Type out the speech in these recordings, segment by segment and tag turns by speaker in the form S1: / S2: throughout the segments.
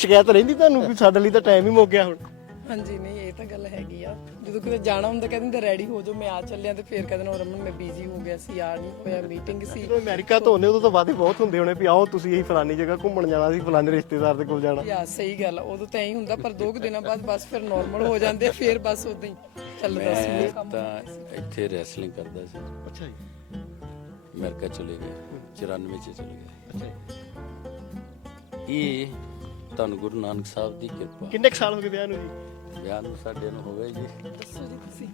S1: ਸ਼ਿਕਾਇਤ ਰਹਿੰਦੀ ਤੁਹਾਨੂੰ ਵੀ ਸਾਡੇ ਲਈ ਤਾਂ ਟਾਈਮ ਹੀ ਮੁੱਕ ਗਿਆ ਹੁਣ?
S2: ਹਾਂਜੀ ਨਹੀਂ ਇਹ ਤਾਂ ਗੱਲ ਹੈਗੀ ਆ। ਜਦੋਂ ਕਿਤੇ ਜਾਣਾ ਹੁੰਦਾ ਕਹਿੰਦੇ ਰੈਡੀ ਹੋ ਜਾਓ ਮੈਂ ਆ ਚੱਲਿਆ, ਤੇ ਫਿਰ ਕਹਿੰਦੇ ਰਮਨ ਮੈਂ ਬਿਜ਼ੀ ਹੋ ਗਿਆ ਸੀ, ਆ ਨਹੀਂ ਹੋਇਆ, ਮੀਟਿੰਗ ਸੀ।
S1: ਜਦੋਂ ਅਮਰੀਕਾ ਤੋਂ ਆਉਂਦੇ ਉਦੋਂ ਤਾਂ ਵਾਅਦੇ ਬਹੁਤ ਹੁੰਦੇ ਹੋਣੇ ਵੀ ਆਓ ਤੁਸੀਂ ਇਹੀ ਫਲਾਨੀ ਜਗ੍ਹਾ ਘੁੰਮਣ ਜਾਣਾ ਸੀ, ਫਲਾਨੇ ਰਿਸ਼ਤੇਦਾਰ ਦੇ ਕੋਲ ਜਾਣਾ।
S2: ਯਾ ਸਹੀ ਗੱਲ ਆ, ਉਦੋਂ ਤਾਂ ਐਂ ਹੁੰਦਾ, ਪਰ 2 ਦਿਨਾਂ ਬਾਅਦ ਬਸ ਫਿਰ ਨਾਰਮਲ ਹੋ ਜਾਂਦੇ, ਫਿਰ ਬਸ ਉਦਾਂ ਹੀ ਚੱਲਦਾ ਸੀ
S3: ਮੈਂ
S2: ਕੰਮ।
S3: ਤਾਂ ਇੱਥੇ ਰੈਸਲਿੰਗ ਕਰਦਾ ਸੀ,
S1: ਅੱਛਾ ਜੀ।
S3: ਅਮਰੀਕਾ ਚਲੇ ਗਏ 94 ਚ ਚਲੇ ਗਏ।
S1: ਅੱਛਾ
S3: ਇਹ ਤੁਹਾਨੂੰ ਗੁਰੂ ਨਾਨਕ ਸਾਹਿਬ ਦੀ ਕਿਰਪਾ।
S1: ਕਿੰਨੇ ਕੁ ਸਾਲ ਹੋ ਗਏ ਵਿਆਹ ਨੂੰ ਜੀ?
S3: ਵਿਆਹ ਨੂੰ ਸਾਡੇ ਨੂੰ ਹੋ ਗਏ ਜੀ
S2: ਦੱਸੋ ਜੀ ਤੁਸੀਂ।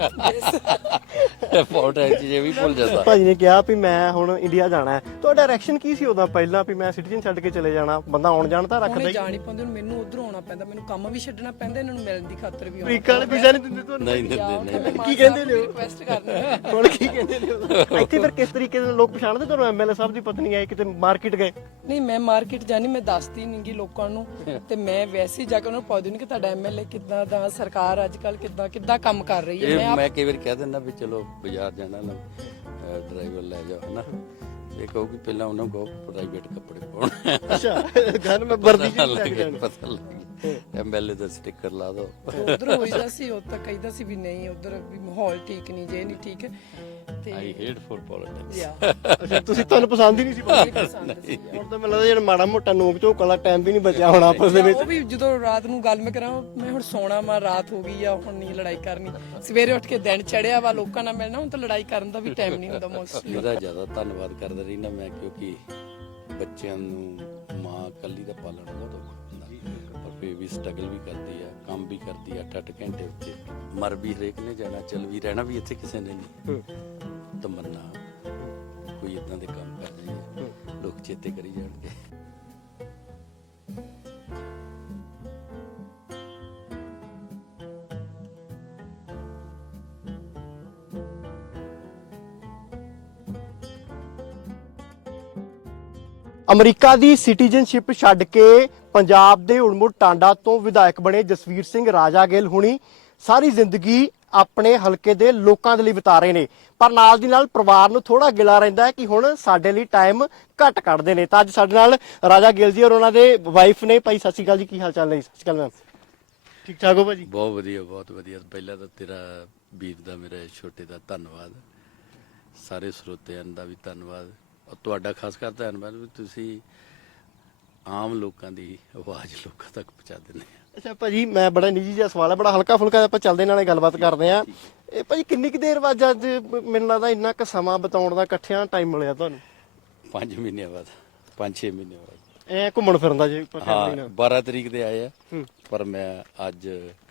S3: ਬਹੁਤ ਹੈ ਜੀ, ਇਹ ਵੀ ਭੁੱਲ ਜਾਂਦਾ।
S1: ਭਾਜੀ ਨੇ ਕਿਹਾ ਵੀ ਮੈਂ ਹੁਣ ਇੰਡੀਆ ਜਾਣਾ ਹੈ, ਤੁਹਾਡਾ ਡਾਇਰੈਕਸ਼ਨ ਕੀ ਸੀ ਉਦੋਂ ਪਹਿਲਾਂ ਵੀ ਮੈਂ ਸਿਟੀਜ਼ਨ ਛੱਡ ਕੇ ਚਲੇ ਜਾਣਾ? ਬੰਦਾ ਆਉਣ ਜਾਣ ਤਾਂ ਰੱਖਦਾ
S2: ਹੁਣੇ
S1: ਹੀ।
S2: ਜਾਣ ਹੀ ਪਾਉਂਦੇ, ਹੁਣ ਮੈਨੂੰ ਉਧਰੋਂ ਆਉਣਾ ਪੈਂਦਾ, ਮੈਨੂੰ ਕੰਮ ਵੀ ਛੱਡਣਾ ਪੈਂਦਾ, ਇਹਨਾਂ ਨੂੰ ਮਿਲਣ ਦੀ ਖਾਤਰ ਵੀ
S1: ਅਮਰੀਕਾ ਵਾਲੇ ਵੀਜ਼ਾ ਨਹੀਂ ਦਿੰਦੇ ਤੁਹਾਨੂੰ?
S3: ਨਹੀਂ ਨਹੀਂ
S1: ਕੀ ਕਹਿੰਦੇ ਨੇ ਉਹ?
S2: ਰਿਕੁਐਸਟ ਕਰਨੀ।
S1: ਹੁਣ ਕੀ ਕਹਿੰਦੇ ਨੇ ਉਹ? ਇੱਥੇ ਫਿਰ ਕਿਸ ਤਰੀਕੇ ਦੇ ਲੋਕ ਪਛਾਣਦੇ ਤੁਹਾਨੂੰ? ਐਮਐਲਏ ਸਾਹਿਬ ਦੀ ਪਤਨੀ ਆਏ, ਕਿਤੇ ਮਾਰਕੀਟ ਗਏ?
S2: ਨਹੀਂ ਮੈਂ ਮਾਰਕੀਟ ਜਾਣੀ, ਮੈਂ ਦੱਸਦੀ ਨਹੀਂ ਗੀ ਲੋਕਾਂ ਨੂੰ, ਤੇ ਮੈਂ ਵੈਸੇ ਹੀ ਜਾ ਕੇ ਉਹਨਾਂ ਨੂੰ ਪੁੱਛਦੀ ਨਹੀਂ ਕਿ ਤੁਹਾਡਾ ਐਮਐਲਏ ਕਿੱਦਾਂ ਦਾ, ਸਰਕਾਰ ਅੱਜ ਕੱਲ ਕਿੱਦਾਂ ਕੰਮ ਕਰ ਰਹੀ ਹੈ।
S3: ਇਹ ਮੈਂ ਕਈ ਵਾਰ ਕਹਿ ਦਿੰਦਾ ਵੀ ਚਲੋ ਬਾਜ਼ਾਰ ਜਾਣਾ ਨਾ, ਡਰਾਈਵਰ ਲੈ ਜਾਓ ਹਨਾ, ਇਹ ਕਹੋ ਕਿ ਪਹਿਲਾਂ ਉਹਨਾਂ ਨੂੰ ਪ੍ਰਾਈਵੇਟ ਕੱਪੜੇ ਪਾਉਣ।
S1: ਅੱਛਾ ਘਰ ਮੈਂ ਵਰਦੀ ਚ
S3: ਪਤਾ
S1: ਲੈ ਕੇ
S3: ਲੱਗੇ
S1: ਜਾਣਾ।
S3: ਪਤਾ ਲੱਗੇ ਐਮਐਲਏ ਦਾ ਸਟicker ਲਾ ਦੋ।
S2: ਉਧਰ ਹੋਈਦਾ ਸੀ, ਉਹ ਤਾਂ ਕਹਿੰਦਾ ਸੀ ਵੀ ਨਹੀਂ ਉਧਰ ਵੀ ਮਾਹੌਲ ਠੀਕ ਨਹੀਂ, ਜੇ ਨਹੀਂ ਠੀਕ ਤੇ
S3: ਆਈ ਹੇਟ ਫॉर ਪੋਲਿਟਿਕਸ।
S2: ਯਾ
S1: ਅੱਛਾ ਤੁਸੀਂ ਤੁਹਾਨੂੰ ਪਸੰਦ ਹੀ ਨਹੀਂ ਸੀ ਭਾਜੀ?
S2: ਪਸੰਦ ਸੀ।
S1: ਹੁਣ ਤਾਂ ਮੈਨੂੰ ਲੱਗਦਾ ਜਿਹੜਾ ਮਾੜਾ ਮੋਟਾ ਨੋਕ ਝੋਕ ਵਾਲਾ ਟਾਈਮ ਵੀ ਨਹੀਂ ਬਚਿਆ ਹੁਣ ਆਪਸ ਦੇ ਵਿੱਚ।
S2: ਉਹ ਵੀ ਜਦੋਂ ਰਾਤ ਨੂੰ ਗੱਲ ਮੈਂ ਕਰਾਂ, ਮੈਂ ਹੁਣ ਸੌਣਾ ਮਾ, ਰਾਤ ਹੋ ਗਈ ਆ, ਹੁਣ ਨਹੀਂ ਲੜਾਈ ਕਰਨੀ, ਸਵੇਰੇ ਉੱਠ ਕੇ ਦਿਨ ਚੜਿਆ ਵਾ, ਲੋਕਾਂ ਨਾਲ ਮਿਲਣਾ, ਹੁਣ ਤਾਂ ਲੜਾਈ ਕਰਨ ਦਾ ਵੀ ਟਾਈਮ ਨਹੀਂ ਹੁੰਦਾ ਮੋਸਟਲੀ।
S3: ਇਹਦਾ ਜ਼ਿਆਦਾ ਧੰਨਵਾਦ ਕਰਦਾ ਰਹਿਣਾ ਮੈਂ, ਕਿਉਂਕਿ ਬੱਚਿਆਂ ਨੂੰ ਮਾਂ ਇਕੱਲੀ ਦਾ ਪਾਲਣਾ ਬਹੁਤ ਔਖਾ ਹੁੰਦਾ, ਪਰ ਫਿਰ ਵੀ ਸਟਰਗਲ ਵੀ ਕਰਦੀ ਆ, ਕੰਮ ਵੀ ਕਰਦੀ ਆ 8-8 ਘੰਟੇ ਉੱਤੇ। ਮਰ ਵੀ ਹਰੇਕ ਨੇ ਜਾਣਾ, ਚੱਲ ਵੀ ਰਹਿਣਾ ਵੀ ਇੱਥੇ ਕਿਸੇ ਨੇ ਨਹੀਂ। ਤਮੰਨਾ ਕੋਈ ਇਦਾਂ ਦੇ ਕੰਮ ਕਰ ਰਹੀ ਹੈ, ਲੋਕ ਚੇਤੇ ਕਰੀ ਜਾਣਗੇ।
S1: ਅਮਰੀਕਾ ਦੀ ਸਿਟੀਜ਼ਨਸ਼ਿਪ ਛੱਡ ਕੇ ਪੰਜਾਬ ਦੇ ਉੜਮੁੜ ਟਾਂਡਾ ਤੋਂ ਵਿਧਾਇਕ ਬਣੇ ਜਸਵੀਰ ਸਿੰਘ ਰਾਜਾ ਗਿੱਲ ਹੁਣੀ ਸਾਰੀ ਜ਼ਿੰਦਗੀ ਆਪਣੇ ਹਲਕੇ ਦੇ ਲੋਕਾਂ ਦੇ ਲਈ ਬਿਤਾ ਰਹੇ ਨੇ, ਪਰ ਨਾਲ ਦੀ ਨਾਲ ਪਰਿਵਾਰ ਨੂੰ ਥੋੜਾ ਗਿਲਾ ਰਹਿੰਦਾ ਹੈ ਕਿ ਹੁਣ ਸਾਡੇ ਲਈ ਟਾਈਮ ਘੱਟ ਕੱਢਦੇ ਨੇ। ਤਾਂ ਅੱਜ ਸਾਡੇ ਨਾਲ ਰਾਜਾ ਗਿੱਲ ਜੀ ਔਰ ਉਹਨਾਂ ਦੇ ਵਾਈਫ ਨੇ। ਭਾਈ ਸਤਿ ਸ਼੍ਰੀ ਅਕਾਲ ਜੀ, ਕੀ ਹਾਲ ਚਾਲ ਨੇ? ਸਤਿ ਸ਼੍ਰੀ ਅਕਾਲ ਮੈਮ, ਠੀਕ ਠਾਕ ਹੋ ਭਾਜੀ?
S3: ਬਹੁਤ ਵਧੀਆ, ਬਹੁਤ ਵਧੀਆ। ਪਹਿਲਾਂ ਤਾਂ ਤੇਰਾ ਵੀਰ ਦਾ, ਮੇਰੇ ਛੋਟੇ ਦਾ ਧੰਨਵਾਦ, ਸਾਰੇ ਸਰੋਤਿਆਂ ਦਾ ਵੀ ਧੰਨਵਾਦ, ਔਰ ਤੁਹਾਡਾ ਖਾਸ ਕਰ ਧੰਨਵਾਦ ਵੀ ਤੁਸੀਂ ਆਮ ਲੋਕਾਂ ਦੀ ਆਵਾਜ਼ ਲੋਕਾਂ ਤੱਕ ਪਹੁੰਚਾ ਦਿੰਦੇ ਆ।
S1: ਅੱਛਾ ਭਾਜੀ, ਮੈਂ ਬੜਾ ਨਿੱਜੀ ਜਿਹਾ ਸਵਾਲ ਹੈ, ਬੜਾ ਹਲਕਾ ਫੁਲਕਾ, ਆਪਾਂ ਚੱਲਦੇ ਨਾਲੇ ਗੱਲਬਾਤ ਕਰਦੇ ਆ। ਇਹ ਭਾਜੀ ਕਿੰਨੀ ਕੁ ਦੇਰ ਬਾਅਦ ਅੱਜ ਮੈਨੂੰ ਲੱਗਦਾ ਇੰਨਾ ਕੁ ਸਮਾਂ ਬਿਤਾਉਣ ਦਾ ਇਕੱਠਿਆਂ ਟਾਈਮ ਮਿਲਿਆ ਤੁਹਾਨੂੰ?
S3: 5 ਮਹੀਨਿਆਂ ਬਾਅਦ, 5-6 ਮਹੀਨੇ ਬਾਅਦ।
S1: ਐ ਘੁੰਮਣ ਫਿਰਨ ਦਾ ਜੇ
S3: ਹਾਂ 12 ਤਰੀਕ ਦੇ ਆਏ ਆ, ਪਰ ਮੈਂ ਅੱਜ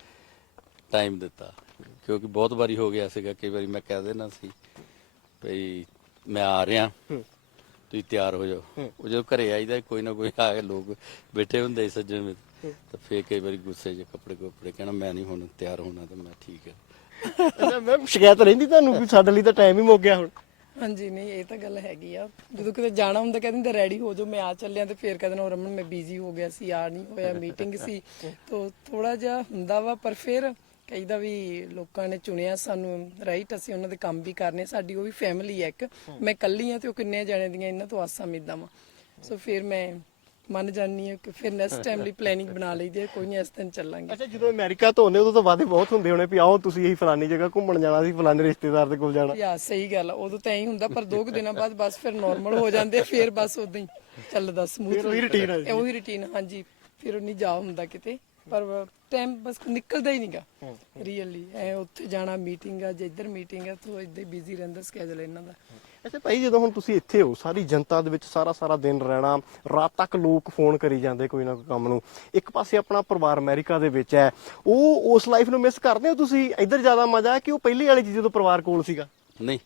S3: ਟਾਈਮ ਦਿੱਤਾ ਕਿਉਂਕਿ ਬਹੁਤ ਵਾਰੀ ਹੋ ਗਿਆ ਸੀਗਾ, ਕਈ ਵਾਰੀ ਮੈਂ ਕਹਿ ਦੇਣਾ ਸੀ ਭਈ ਮੈਂ ਆ ਰਿਹਾ, ਤੁਸੀਂ ਤਿਆਰ ਹੋ ਜਾਓ। ਉਹ ਜਦੋਂ ਘਰੇ ਆਈਦਾ ਕੋਈ ਨਾ ਕੋਈ ਆ ਕੇ ਲੋਕ ਬੈਠੇ ਹੁੰਦੇ ਸੀ ਸੱਜਣ ਵਿੱਚ, ਤਾਂ ਫੇਰ ਕਈ ਵਾਰੀ ਗੁੱਸੇ 'ਚ ਕੱਪੜੇ ਕਹਿਣਾ ਮੈਂ ਨਹੀਂ ਹੁਣ ਤਿਆਰ ਹੋਣਾ, ਤਾਂ ਮੈਂ ਠੀਕ ਹੈ।
S1: ਅੱਛਾ ਮੈਮ, ਸ਼ਿਕਾਇਤ ਰਹਿੰਦੀ ਤੁਹਾਨੂੰ ਵੀ ਸਾਡੇ ਲਈ ਤਾਂ ਟਾਈਮ ਹੀ ਮੁੱਕ ਗਿਆ ਹੁਣ?
S2: ਹਾਂਜੀ ਨਹੀਂ ਇਹ ਤਾਂ ਗੱਲ ਹੈਗੀ ਆ। ਜਦੋਂ ਕਿਤੇ ਜਾਣਾ ਹੁੰਦਾ ਕਹਿੰਦੇ ਰੈਡੀ ਹੋ ਜਾਓ ਮੈਂ ਆ ਚੱਲਿਆ, ਤੇ ਫਿਰ ਕਹਿੰਦੇ ਰਮਨ ਮੈਂ ਬਿਜ਼ੀ ਹੋ ਗਿਆ ਸੀ, ਆ ਨਹੀਂ ਹੋਇਆ, ਮੀਟਿੰਗ ਸੀ, ਤਾਂ ਥੋੜਾ ਜਿਹਾ ਹੁੰਦਾ ਵਾ। ਪਰ ਫਿਰ ਕਹੀਦਾ ਵੀ ਲੋਕਾਂ ਨੇ ਚੁਣਿਆ ਸਾਨੂੰ, ਰਾਈਟ, ਅਸੀਂ ਉਹਨਾਂ ਦੇ ਕੰਮ ਵੀ ਕਰਨੇ, ਸਾਡੀ ਉਹ ਵੀ ਫੈਮਿਲੀ ਹੈ ਇੱਕ, ਮੈਂ ਇਕੱਲੀ ਆ ਤੇ ਉਹ ਕਿੰਨੇ ਜਣੇ ਦੀਆਂ ਇਹਨਾਂ ਤੋਂ ਆਸਾਂ ਉਮੀਦਾਂ ਵਾ। ਸੋ ਫਿਰ ਮੈਂ ਮੰਨ ਜਾਣੀ ਹੈ ਕਿ ਫਿਰ ਨੈਕਸਟ ਟਾਈਮ ਲਈ ਪਲੈਨਿੰਗ ਬਣਾ ਲਈਦੀ ਹੈ, ਕੋਈ ਨਹੀਂ ਇਸ ਦਿਨ ਚੱਲਾਂਗੇ।
S1: ਅੱਛਾ ਜਦੋਂ ਅਮਰੀਕਾ ਤੋਂ ਆਉਂਦੇ ਉਦੋਂ ਤਾਂ ਵਾਅਦੇ ਬਹੁਤ ਹੁੰਦੇ ਹੋਣੇ ਵੀ ਆਓ ਤੁਸੀਂ ਇਹੀ ਫਲਾਨੀ ਜਗ੍ਹਾ ਘੁੰਮਣ ਜਾਣਾ ਸੀ, ਫਲਾਨੇ ਰਿਸ਼ਤੇਦਾਰ ਦੇ ਕੋਲ ਜਾਣਾ।
S2: ਯਾ ਸਹੀ ਗੱਲ ਆ, ਉਦੋਂ ਤਾਂ ਐਂ ਹੁੰਦਾ, ਪਰ 2 ਦਿਨਾਂ ਬਾਅਦ ਬਸ ਫਿਰ ਨਾਰਮਲ ਹੋ ਜਾਂਦੇ, ਫਿਰ ਬਸ ਉਦਾਂ ਹੀ ਚੱਲਦਾ ਸਮੂਥ।
S1: ਉਹੀ routine ਆ ਜੀ।
S2: ਉਹੀ ਰੁਟੀਨ, ਹਾਂਜੀ। ਫਿਰ ਉਹ ਨਹੀਂ ਜਾ ਹੁੰਦਾ ਕਿਤੇ, ਪਰ ਟਾਈਮ ਬਸ ਨਿਕਲਦਾ ਹੀ ਨਹੀਂਗਾ ਰੀਅਲੀ। ਐ ਉੱਥੇ ਜਾਣਾ, ਮੀਟਿੰਗ ਆ, ਜੇ ਇੱਧਰ ਮੀਟਿੰਗ ਆ, ਤਾਂ ਇਦਾਂ ਹੀ ਬਿਜ਼ੀ ਰਹਿੰਦਾ ਸਕੇਜੂਲ ਇਹਨਾਂ ਦਾ।
S1: ਅੱਛਾ ਭਾਈ, ਜਦੋਂ ਹੁਣ ਤੁਸੀਂ ਇੱਥੇ ਹੋ, ਸਾਰੀ ਜਨਤਾ ਦੇ ਵਿੱਚ ਸਾਰਾ ਦਿਨ ਰਹਿਣਾ, ਰਾਤ ਤੱਕ ਲੋਕ ਫੋਨ ਕਰੀ ਜਾਂਦੇ ਕੋਈ ਨਾ ਕੋਈ ਕੰਮ ਨੂੰ, ਇੱਕ ਪਾਸੇ ਆਪਣਾ ਪਰਿਵਾਰ ਅਮਰੀਕਾ ਦੇ ਵਿੱਚ ਹੈ, ਉਹ ਉਸ ਲਾਈਫ ਨੂੰ ਮਿਸ ਕਰਦੇ ਹੋ ਤੁਸੀਂ? ਇੱਧਰ ਜ਼ਿਆਦਾ ਮਜ਼ਾ ਹੈ ਕਿ ਉਹ ਪਹਿਲੀ ਵਾਲੀ ਚੀਜ਼ ਜਦੋਂ ਪਰਿਵਾਰ ਕੋਲ ਸੀਗਾ?
S3: ਨਹੀਂ,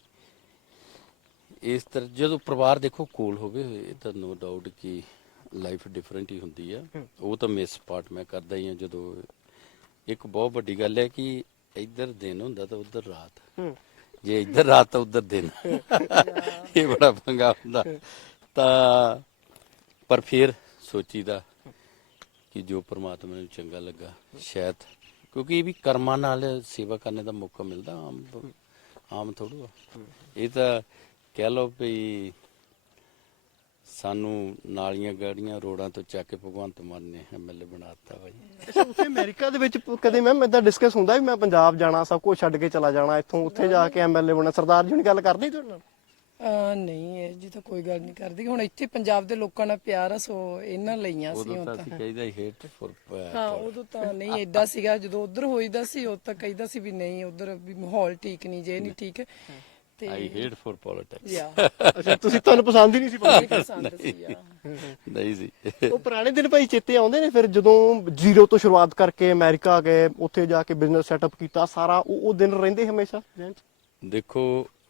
S3: ਇਸ ਤਰ੍ਹਾਂ ਜਦੋਂ ਪਰਿਵਾਰ ਦੇਖੋ ਕੋਲ ਹੋਵੇ, ਇਹ ਤਾਂ ਨੋ ਡਾਊਟ ਕਿ ਲਾਈਫ ਡਿਫਰੈਂਟ ਹੀ ਹੁੰਦੀ ਆ। ਉਹ ਤਾਂ ਮਿਸ ਪਾਰਟ ਮੈਂ ਕਰਦਾ ਹੀ ਹਾਂ। ਜਦੋਂ ਇੱਕ ਬਹੁਤ ਵੱਡੀ ਗੱਲ ਹੈ ਕਿ ਇੱਧਰ ਦਿਨ ਹੁੰਦਾ ਤਾਂ ਉੱਧਰ ਰਾਤ, ਜੇ ਇੱਧਰ ਰਾਤ ਤਾਂ ਉੱਧਰ ਦਿਨ, ਇਹ ਬੜਾ ਪੰਗਾ ਹੁੰਦਾ। ਤਾਂ ਪਰ ਫਿਰ ਸੋਚੀਦਾ ਕਿ ਜੋ ਪ੍ਰਮਾਤਮਾ ਨੂੰ ਚੰਗਾ ਲੱਗਾ, ਸ਼ਾਇਦ, ਕਿਉਂਕਿ ਇਹ ਵੀ ਕਰਮਾਂ ਨਾਲ ਸੇਵਾ ਕਰਨ ਦਾ ਮੌਕਾ ਮਿਲਦਾ, ਆਮ ਥੋੜ੍ਹਾ। ਇਹ ਤਾਂ ਕਹਿ ਲਓ ਵੀ ਸਾਨੂੰ ਨਾਲੀਆਂ ਗਾੜੀਆਂ ਰੋਡਾਂ ਤੋਂ ਚੱਕ ਕੇ ਭਗਵੰਤ ਮਾਨ ਨੇ ਐਮਐਲਏ ਬਣਾਤਾ ਭਾਈ।
S1: ਅੱਛਾ, ਉੱਥੇ ਅਮਰੀਕਾ ਦੇ ਵਿੱਚ ਕਦੇ ਮੈਮ ਇਦਾਂ ਡਿਸਕਸ ਹੁੰਦਾ ਵੀ ਮੈਂ ਪੰਜਾਬ ਜਾਣਾ, ਸਭ ਕੁਝ ਛੱਡ ਕੇ ਚਲਾ ਜਾਣਾ ਇੱਥੋਂ, ਉੱਥੇ ਜਾ ਕੇ ਐਮਐਲਏ ਬਣਨਾ? ਸਰਦਾਰ ਜੀ ਨੇ ਗੱਲ ਕਰਦੀ ਤੁਹਾਡੇ ਨਾਲ?
S2: ਨਹੀਂ ਇਹ ਜੀ ਤਾਂ ਕੋਈ ਗੱਲ ਨਹੀਂ ਕਰਦੀ। ਹੁਣ ਇੱਥੇ ਪੰਜਾਬ ਦੇ ਲੋਕਾਂ ਨਾਲ ਪਿਆਰ ਆ, ਸੋ ਇਹਨਾਂ ਲਈਆਂ ਸੀ
S3: ਉਦੋਂ
S2: ਹੁਣ
S3: ਤਾਂ
S2: ਤਾਂ।
S3: ਅਸੀਂ ਕਹੀਦਾ ਹੇਟ ਫॉर
S2: ਹਾਂ ਉਦੋਂ ਤਾਂ ਨਹੀਂ ਏਦਾਂ ਸੀਗਾ, ਜਦੋਂ ਉਧਰ ਹੋਈਦਾ ਸੀ ਉਹ ਤਾਂ ਕਹੀਦਾ ਸੀ ਵੀ ਨਹੀਂ ਉਧਰ ਵੀ ਮਾਹੌਲ ਠੀਕ ਨਹੀਂ, ਜੇ ਨਹੀਂ ਠੀਕ ਤੇ
S3: ਆਈ ਹੇਟ ਫॉर ਪੋਲਿਟਿਕਸ।
S2: ਯਾ
S1: ਅੱਛਾ, ਤੁਸੀਂ ਤੁਹਾਨੂੰ ਪਸੰਦ ਹੀ ਨਹੀਂ ਸੀ
S2: ਨਹੀਂ ਪਸੰਦ ਸੀ ਯਾ।
S3: ਨਹੀਂ ਸੀ।
S1: ਉਹ ਪੁਰਾਣੇ ਦਿਨ ਭਾਈ ਚੇਤੇ ਆਉਂਦੇ ਨੇ ਫਿਰ ਜਦੋਂ ਜ਼ੀਰੋ ਤੋਂ ਸ਼ੁਰੂਆਤ ਕਰਕੇ ਅਮਰੀਕਾ ਗਏ, ਉੱਥੇ ਜਾ ਕੇ ਬਿਜ਼ਨਸ ਸੈਟਅਪ ਕੀਤਾ ਸਾਰਾ, ਉਹ ਦਿਨ ਰਹਿੰਦੇ ਹਮੇਸ਼ਾ ਜੈਨ 'ਚ?
S3: ਦੇਖੋ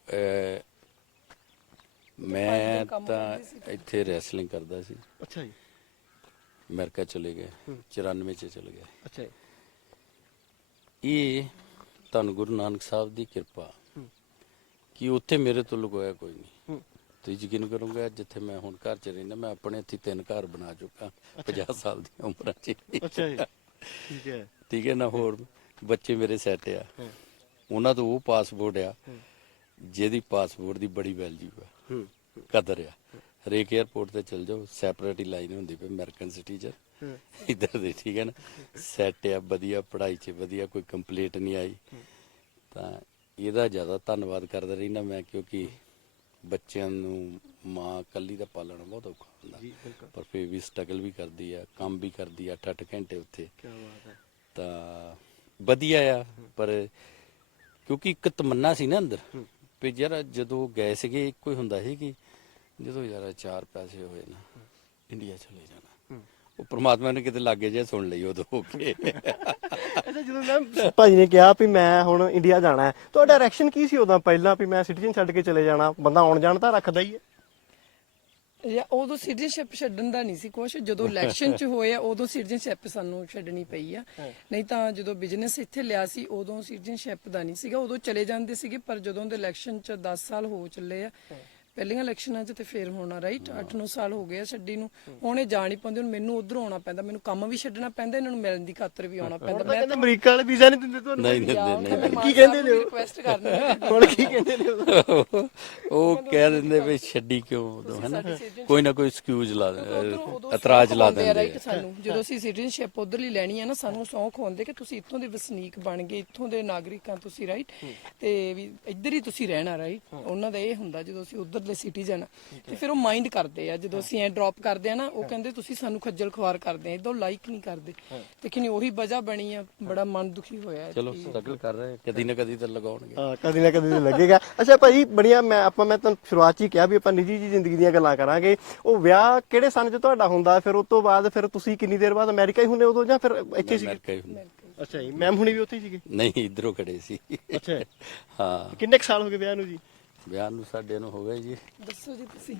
S3: ਮੈਂ ਤਾਂ ਇੱਥੇ ਰੈਸਲਿੰਗ ਕਰਦਾ ਸੀ,
S1: ਅੱਛਾ ਜੀ।
S3: ਅਮਰੀਕਾ ਚਲੇ ਗਏ 94 ਚ ਚਲੇ ਗਏ।
S1: ਅੱਛਾ ਜੀ।
S3: ਇਹ ਧੰਨ ਗੁਰੂ ਨਾਨਕ ਸਾਹਿਬ ਦੀ ਕਿਰਪਾ ਕਿ ਉੱਥੇ ਮੇਰੇ ਤੋਂ ਲੁਕੋਇਆ ਕੋਈ ਨਹੀਂ। ਤੁਸੀਂ ਯਕੀਨ ਕਰੋਗੇ ਜਿੱਥੇ ਮੈਂ ਹੁਣ ਘਰ ਚ ਰਹਿੰਦਾ, ਮੈਂ ਆਪਣੇ ਇੱਥੇ 3 ਘਰ ਬਣਾ ਚੁੱਕਾ 50 ਸਾਲ ਦੀ ਉਮਰ ਚ।
S1: ਅੱਛਾ ਜੀ, ਠੀਕ ਹੈ।
S3: ਠੀਕ ਹੈ ਨਾ। ਹੋਰ ਬੱਚੇ ਮੇਰੇ ਸੈੱਟ ਆ, ਉਹਨਾਂ ਤੋਂ ਉਹ ਪਾਸਪੋਰਟ ਆ ਜਿਹਦੀ ਪਾਸਪੋਰਟ ਦੀ ਬੜੀ ਵੈਲਿਊ ਆ, ਕਦਰ ਆ। ਹਰੇਕ 에ਅਰਪੋਰਟ ਤੇ ਚਲ ਜਾਓ, ਸੈਪਰੇਟ ਹੀ ਲਾਈਨ ਹੁੰਦੀ ਪਈ ਅਮਰੀਕਨ ਸਿਟੀਜ਼ਨ ਇੱਧਰ ਦੇ। ਠੀਕ ਹੈ ਨਾ, ਸੈੱਟ ਆ, ਵਧੀਆ ਪੜ੍ਹਾਈ 'ਚ ਵਧੀਆ, ਕੋਈ ਕੰਪਲੇਂਟ ਨਹੀਂ ਆਈ। ਤਾਂ ਇਹਦਾ ਜ਼ਿਆਦਾ ਧੰਨਵਾਦ ਕਰਦਾ ਰਹਿਣਾ ਮੈਂ, ਕਿਉਂਕਿ ਬੱਚਿਆਂ ਨੂੰ ਮਾਂ ਇਕੱਲੀ ਦਾ ਪਾਲਣਾ ਬਹੁਤ ਔਖਾ ਹੁੰਦਾ, ਪਰ ਫਿਰ ਵੀ ਸਟਰਗਲ ਵੀ ਕਰਦੀ ਆ, ਕੰਮ ਵੀ ਕਰਦੀ ਆ 8-8 ਘੰਟੇ ਉੱਥੇ। ਤਾਂ ਵਧੀਆ ਆ। ਪਰ ਕਿਉਂਕਿ ਇੱਕ ਤਮੰਨਾ ਸੀ ਨਾ ਅੰਦਰ ਵੀ ਯਾਰ ਜਦੋਂ ਗਏ ਸੀਗੇ ਇੱਕੋ ਹੀ ਹੁੰਦਾ ਸੀ ਕਿ ਜਦੋਂ ਯਾਰ 4 ਪੈਸੇ ਹੋਏ ਨਾ ਇੰਡੀਆ ਚਲੇ ਜਾਣਾ। ਉਹ ਪ੍ਰਮਾਤਮਾ ਨੇ ਕਿਤੇ ਲਾਗੇ ਜੇ ਸੁਣ ਲਈ ਉਦੋਂ ਹੋ ਕੇ।
S1: ਅੱਛਾ, ਜਦੋਂ ਮੈਮ ਭਾਜੀ ਨੇ ਕਿਹਾ ਵੀ ਮੈਂ ਹੁਣ ਇੰਡੀਆ ਜਾਣਾ ਹੈ, ਤੁਹਾਡਾ ਡਾਇਰੈਕਸ਼ਨ ਕੀ ਸੀ ਉਦੋਂ ਪਹਿਲਾਂ ਵੀ ਮੈਂ ਸਿਟੀਜ਼ਨ ਛੱਡ ਕੇ ਚਲੇ ਜਾਣਾ? ਬੰਦਾ ਆਉਣ ਜਾਣ ਤਾਂ ਰੱਖਦਾ ਹੀ ਹੈ।
S2: ਜਾਂ ਉਦੋਂ ਸਿਟੀਜ਼ਨਸ਼ਿਪ ਛੱਡਣ ਦਾ ਨਹੀਂ ਸੀ ਕੁਛ, ਜਦੋਂ ਇਲੈਕਸ਼ਨ ਚ ਹੋਇਆ ਉਦੋਂ ਸਿਟੀਜ਼ਨਸ਼ਿਪ ਸਾਨੂੰ ਛੱਡਣੀ ਪਈ ਆ। ਨਹੀਂ ਤਾਂ ਜਦੋਂ ਬਿਜ਼ਨਸ ਇੱਥੇ ਲਿਆ ਸੀ ਉਦੋਂ ਸਿਟੀਜ਼ਨਸ਼ਿਪ ਦਾ ਨਹੀਂ ਸੀਗਾ, ਉਦੋਂ ਚਲੇ ਜਾਂਦੇ ਸੀਗੇ। ਪਰ ਜਦੋਂ ਦੇ ਇਲੈਕਸ਼ਨ ਚ 10 ਸਾਲ ਹੋ ਚੱਲੇ ਆ, ਪਹਿਲੀਆਂ ਇਲੈਕਸ਼ਨਾਂ 'ਚ ਤੇ ਫੇਰ ਹੋਣਾ ਰਾਈਟ 8-9 ਸਾਲ ਹੋ ਗਏ ਆ ਛੱਡੀ ਨੂੰ। ਹੁਣ ਇਹ ਜਾ ਨਹੀਂ ਪਾਉਂਦੇ, ਹੁਣ ਮੈਨੂੰ ਉਧਰ ਆਉਣਾ ਪੈਂਦਾ, ਮੈਨੂੰ ਕੰਮ ਵੀ ਛੱਡਣਾ ਪੈਂਦਾ, ਇਹਨਾਂ ਨੂੰ ਮਿਲਣ ਦੀ ਖਾਤਰ ਵੀ ਆਉਣਾ ਪੈਂਦਾ। ਮੈਂ
S1: ਕਹਿੰਦੇ ਅਮਰੀਕਾ ਵਾਲੇ ਵੀਜ਼ਾ ਨਹੀਂ ਦਿੰਦੇ ਤੁਹਾਨੂੰ?
S3: ਨਹੀਂ ਦਿੰਦੇ।
S1: ਕੀ ਕਹਿੰਦੇ ਨੇ
S2: ਰਿਕੁਐਸਟ ਕਰਨੀ
S1: ਹੁਣ? ਕੀ ਕਹਿੰਦੇ ਨੇ
S3: ਉਹ ਕਹਿ ਦਿੰਦੇ ਵੀ ਛੱਡੀ ਕਿਉਂ ਉਦੋਂ, ਹੈ ਨਾ, ਕੋਈ ਨਾ ਕੋਈ ਐਕਸਕਿਊਜ਼ ਲਾ ਦਿੰਦੇ, ਇਤਰਾਜ਼ ਲਾ ਦਿੰਦੇ
S2: ਰਾਈਟ। ਸਾਨੂੰ ਜਦੋਂ ਅਸੀਂ ਸਿਟੀਜ਼ਨਸ਼ਿਪ ਉਧਰਲੀ ਲੈਣੀ ਆ ਨਾ, ਸਾਨੂੰ ਸ਼ੌਂਕ ਹੁੰਦੇ ਕਿ ਤੁਸੀਂ ਇੱਥੋਂ ਦੇ ਵਸਨੀਕ ਬਣ ਗਏ, ਇੱਥੋਂ ਦੇ ਨਾਗਰਿਕਾਂ ਤੁਸੀਂ ਰਾਈਟ, ਤੇ ਵੀ ਇੱਧਰ ਹੀ ਤੁਸੀਂ ਰਹਿਣਾ ਰਾਈਟ। ਉਹਨਾਂ ਦਾ ਇਹ ਹੁੰਦਾ ਜਦੋਂ ਅਸੀਂ ਉਧਰਲੇ ਸਿਟੀਜ਼ਨ, ਤੇ ਫਿਰ ਉਹ ਮਾਈਂਡ ਕਰਦੇ ਆ ਜਦੋਂ ਅਸੀਂ ਐ ਡ੍ਰੌਪ ਕਰਦੇ ਆ ਨਾ, ਉਹ ਕਹਿੰਦੇ ਤੁਸੀਂ ਸਾਨੂੰ ਖੱਜਲ ਖੁਆਰ ਕਰਦੇ ਆ, ਇਦੋਂ ਲਾਈਕ ਨਹੀਂ ਕਰਦੇ। ਤੇ ਕਿ ਉਹੀ ਵਜ੍ਹਾ ਬਣੀ ਆ, ਬੜਾ ਮਨ ਦੁਖੀ ਹੋਇਆ।
S3: ਚਲੋ ਸਟਰਗਲ ਕਰ ਰਹੇ, ਕਦੀ ਨਾ ਕਦੀ ਤਾਂ ਲਗਾਉਣਗੇ।
S1: ਹਾਂ, ਕਦੀ ਨਾ ਕਦੀ ਤਾਂ ਲੱਗੇਗਾ। ਅੱਛਾ ਭਾਜੀ, ਬੜੀਆਂ ਮੈਂ ਤੁਹਾਨੂੰ ਸ਼ੁਰੂਆਤ 'ਚ ਹੀ ਕਿਹਾ ਵੀ ਆਪਾਂ ਨਿੱਜੀ ਜੀ ਜ਼ਿੰਦਗੀ ਦੀਆਂ ਗੱਲਾਂ ਕਰਾਂਗੇ। ਉਹ ਵਿਆਹ ਕਿਹੜੇ ਸਨ 'ਚ ਤੁਹਾਡਾ ਹੁੰਦਾ? ਫਿਰ ਉਸ ਤੋਂ ਬਾਅਦ ਫਿਰ ਤੁਸੀਂ ਕਿੰਨੀ ਦੇਰ ਬਾਅਦ ਅਮਰੀਕਾ ਹੀ ਹੁੰਦੇ ਉਦੋਂ, ਜਾਂ ਫਿਰ ਇੱਥੇ ਸੀ? ਅੱਛਾ ਜੀ, ਮੈਮ ਹੁਣੀ ਵੀ ਉੱਥੇ ਹੀ ਸੀਗੇ?
S3: ਨਹੀਂ, ਇਧਰੋਂ ਖੜੇ ਸੀ।
S1: ਅੱਛਾ,
S3: ਹਾਂ।
S1: ਕਿੰਨੇ ਕੁ ਸਾਲ ਹੋ ਗਏ ਵਿਆਹ ਨੂੰ ਜੀ?
S3: ਵਿਆਹ ਨੂੰ ਸਾਡੇ ਨੂੰ ਹੋ ਗਏ ਜੀ।
S2: ਦੱਸੋ ਜੀ ਤੁਸੀਂ।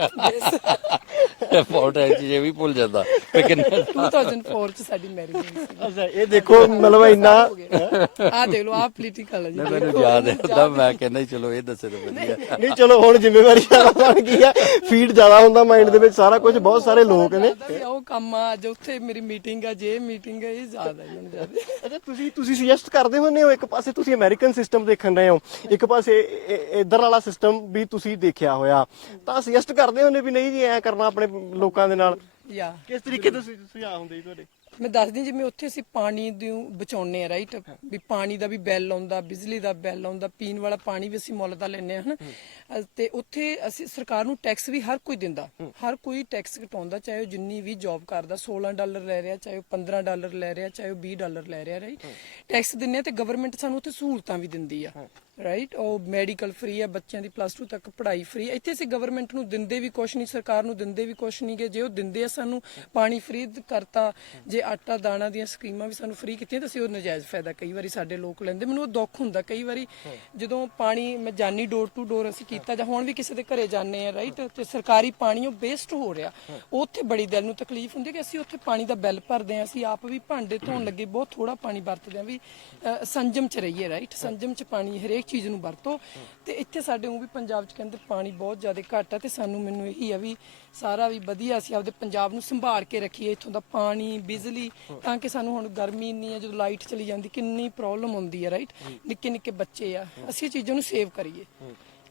S3: ਫੋਟੋ ਇਹ ਵੀ ਭੁੱਲ ਜਾਂਦਾ ਕਿ ਕਿੰਨੇ
S2: 2004 ਚ ਸਾਡੀ ਮੈਰਿਜ ਹੋਈ ਸੀ।
S1: ਅੱਛਾ, ਇਹ ਦੇਖੋ ਮਤਲਬ ਇੰਨਾ
S2: ਆ ਦੇਖ ਲਓ, ਆ ਪੋਲੀਟੀਕਲ ਹੈ ਜੀ।
S3: ਮੈਨੂੰ ਯਾਦ ਹੈ ਉਹਦਾ, ਮੈਂ ਕਹਿੰਦਾ ਚਲੋ ਇਹ ਦੱਸੇ ਤਾਂ ਵਧੀਆ।
S1: ਨਹੀਂ ਚਲੋ ਹੁਣ ਜ਼ਿੰਮੇਵਾਰੀ ਜ਼ਿਆਦਾ ਬਣ ਗਈ ਆ, ਫੀਡ ਜ਼ਿਆਦਾ ਹੁੰਦਾ ਮਾਈਂਡ ਦੇ ਵਿੱਚ ਸਾਰਾ ਕੁਝ, ਬਹੁਤ ਸਾਰੇ ਲੋਕ ਨੇ।
S2: ਉਹ ਕੰਮ ਆ, ਅੱਜ ਉੱਥੇ ਮੇਰੀ ਮੀਟਿੰਗ ਆ, ਜੇ ਮੀਟਿੰਗ ਹੈ, ਇਹ ਜ਼ਿਆਦਾ ਇਹਨਾਂ ਨੂੰ ਜ਼ਿਆਦਾ।
S1: ਅੱਛਾ, ਤੁਸੀਂ ਸੁਜੈਸਟ ਕਰਦੇ ਹੁੰਦੇ ਹੋ, ਇੱਕ ਪਾਸੇ ਤੁਸੀਂ ਅਮਰੀਕਨ ਸਿਸਟਮ ਦੇਖਣ ਰਹੇ ਹੋ, ਇੱਕ ਪਾਸੇ ਇੱਧਰ ਵਾਲਾ ਸਿਸਟਮ ਵੀ ਤੁਸੀਂ ਦੇਖਿਆ ਹੋਇਆ, ਤਾਂ ਸੁਜੈਸਟ ਕਰਦੇ ਹੁੰਦੇ ਵੀ ਨਹੀਂ ਜੀ ਐ ਕਰਨਾ ਆਪਣੇ ਲੋਕਾਂ ਦੇ ਨਾਲ?
S2: ਯਾ
S1: ਕਿਸ ਤਰੀਕੇ ਦੇ ਸੁਝਾਅ ਹੁੰਦੇ ਜੀ ਤੁਹਾਡੇ?
S2: ਮੈਂ ਦੱਸਦੀ, ਜਿਵੇਂ ਉੱਥੇ ਅਸੀਂ ਪਾਣੀ ਨੂੰ ਬਚਾਉਣੇ ਆ ਰਾਈਟ, ਵੀ ਪਾਣੀ ਦਾ ਵੀ ਬਿੱਲ ਆਉਂਦਾ, ਬਿਜਲੀ ਦਾ ਬਿੱਲ ਆਉਂਦਾ, ਪੀਣ ਵਾਲਾ ਪਾਣੀ ਵੀ ਅਸੀਂ ਮੁੱਲ ਦਾ ਲੈਂਦੇ ਆ, ਹਨਾ। ਤੇ ਉੱਥੇ ਅਸੀਂ ਸਰਕਾਰ ਨੂੰ ਟੈਕਸ ਵੀ ਹਰ ਕੋਈ ਦਿੰਦਾ, ਹਰ ਕੋਈ ਟੈਕਸ ਘਟਾਉਂਦਾ, ਚਾਹੇ ਉਹ ਜਿੰਨੀ ਵੀ ਜੌਬ ਕਰਦਾ, $16 ਲੈ ਰਿਹਾ, ਚਾਹੇ ਉਹ $15 ਲੈ ਰਿਹਾ, ਚਾਹੇ ਉਹ $20 ਲੈ ਰਿਹਾ, ਰਾਈਟ। ਟੈਕਸ ਦਿੰਦੇ ਆ ਤੇ ਗਵਰਨਮੈਂਟ ਸਾਨੂੰ ਉੱਥੇ ਸਹੂਲਤਾਂ ਵੀ ਦਿੰਦੀ ਆ, ਰਾਈਟ। ਉਹ ਮੈਡੀਕਲ ਫ੍ਰੀ ਆ, ਬੱਚਿਆਂ ਦੀ +2 ਤੱਕ ਪੜ੍ਹਾਈ ਫ੍ਰੀ। ਇੱਥੇ ਅਸੀਂ ਗਵਰਨਮੈਂਟ ਨੂੰ ਦਿੰਦੇ ਵੀ ਕੁਛ ਨਹੀਂ, ਸਰਕਾਰ ਨੂੰ ਦਿੰਦੇ ਵੀ ਕੁਛ ਨਹੀਂ ਗੇ। ਜੇ ਉਹ ਦਿੰਦੇ ਆ ਸਾਨੂੰ ਪਾਣੀ ਫ੍ਰੀ ਕਰਤਾ, ਜੇ ਆਟਾ ਦਾਣਾ ਦੀਆਂ ਸਕੀਮਾਂ ਵੀ ਸਾਨੂੰ ਫ੍ਰੀ ਕੀਤੀਆਂ, ਤਾਂ ਅਸੀਂ ਉਹ ਨਜਾਇਜ਼ ਫਾਇਦਾ ਕਈ ਵਾਰੀ ਸਾਡੇ ਲੋਕ ਲੈਂਦੇ। ਮੈਨੂੰ ਉਹ ਦੁੱਖ ਹੁੰਦਾ ਕਈ ਵਾਰੀ ਜਦੋਂ ਪਾਣੀ ਮੈਂ ਜਾਨੀ ਡੋਰ ਟੂ ਡੋਰ ਅਸੀਂ ਕੀਤਾ, ਜਾਂ ਹੁਣ ਵੀ ਕਿਸੇ ਦੇ ਘਰੇ ਜਾਂਦੇ ਆ ਰਾਈਟ, ਤੇ ਸਰਕਾਰੀ ਪਾਣੀ ਉਹ ਵੇਸਟ ਹੋ ਰਿਹਾ, ਉੱਥੇ ਬੜੀ ਦਿਲ ਨੂੰ ਤਕਲੀਫ ਹੁੰਦੀ ਕਿ ਅਸੀਂ ਉੱਥੇ ਪਾਣੀ ਦਾ ਬਿੱਲ ਭਰਦੇ ਆ, ਅਸੀਂ ਆਪ ਵੀ ਭਾਂਡੇ ਧੋਣ ਲੱਗੇ ਬਹੁਤ ਥੋੜਾ ਪਾਣੀ ਵਰਤਦੇ ਆ, ਵੀ ਸੰਜਮ ਚ ਰਹੀਏ ਰਾਈਟ। ਸੰਜਮ ਚ ਪਾਣੀ ਹਰੇਕ ਚੀਜ਼ ਨੂੰ ਵਰਤੋ। ਤੇ ਇੱਥੇ ਸਾਡੇ ਉਹ ਵੀ ਪੰਜਾਬ ਚ ਕਹਿੰਦੇ ਪਾਣੀ ਬਹੁਤ ਜ਼ਿਆਦਾ ਘੱਟ ਆ, ਤੇ ਮੈਨੂੰ ਇਹੀ ਆ ਵੀ ਸਾਰਾ ਵੀ ਵਧੀਆ ਅਸੀਂ ਆਪਦੇ ਪੰਜਾਬ ਨੂੰ ਸੰਭਾਲ ਕੇ ਰੱਖੀਏ, ਇੱਥੋਂ ਦਾ ਪਾਣੀ, ਬਿਜਲੀ, ਤਾਂ ਕਿ ਸਾਨੂੰ ਹੁਣ ਗਰਮੀ ਇੰਨੀ ਆ, ਜਦੋਂ ਲਾਈਟ ਚਲੀ ਜਾਂਦੀ ਕਿੰਨੀ ਪ੍ਰੋਬਲਮ ਹੁੰਦੀ ਆ ਰਾਈਟ। ਨਿੱਕੇ ਨਿੱਕੇ ਬੱਚੇ ਆ, ਅਸੀਂ ਇਹ ਚੀਜ਼ਾਂ ਨੂੰ ਸੇਵ ਕਰੀਏ।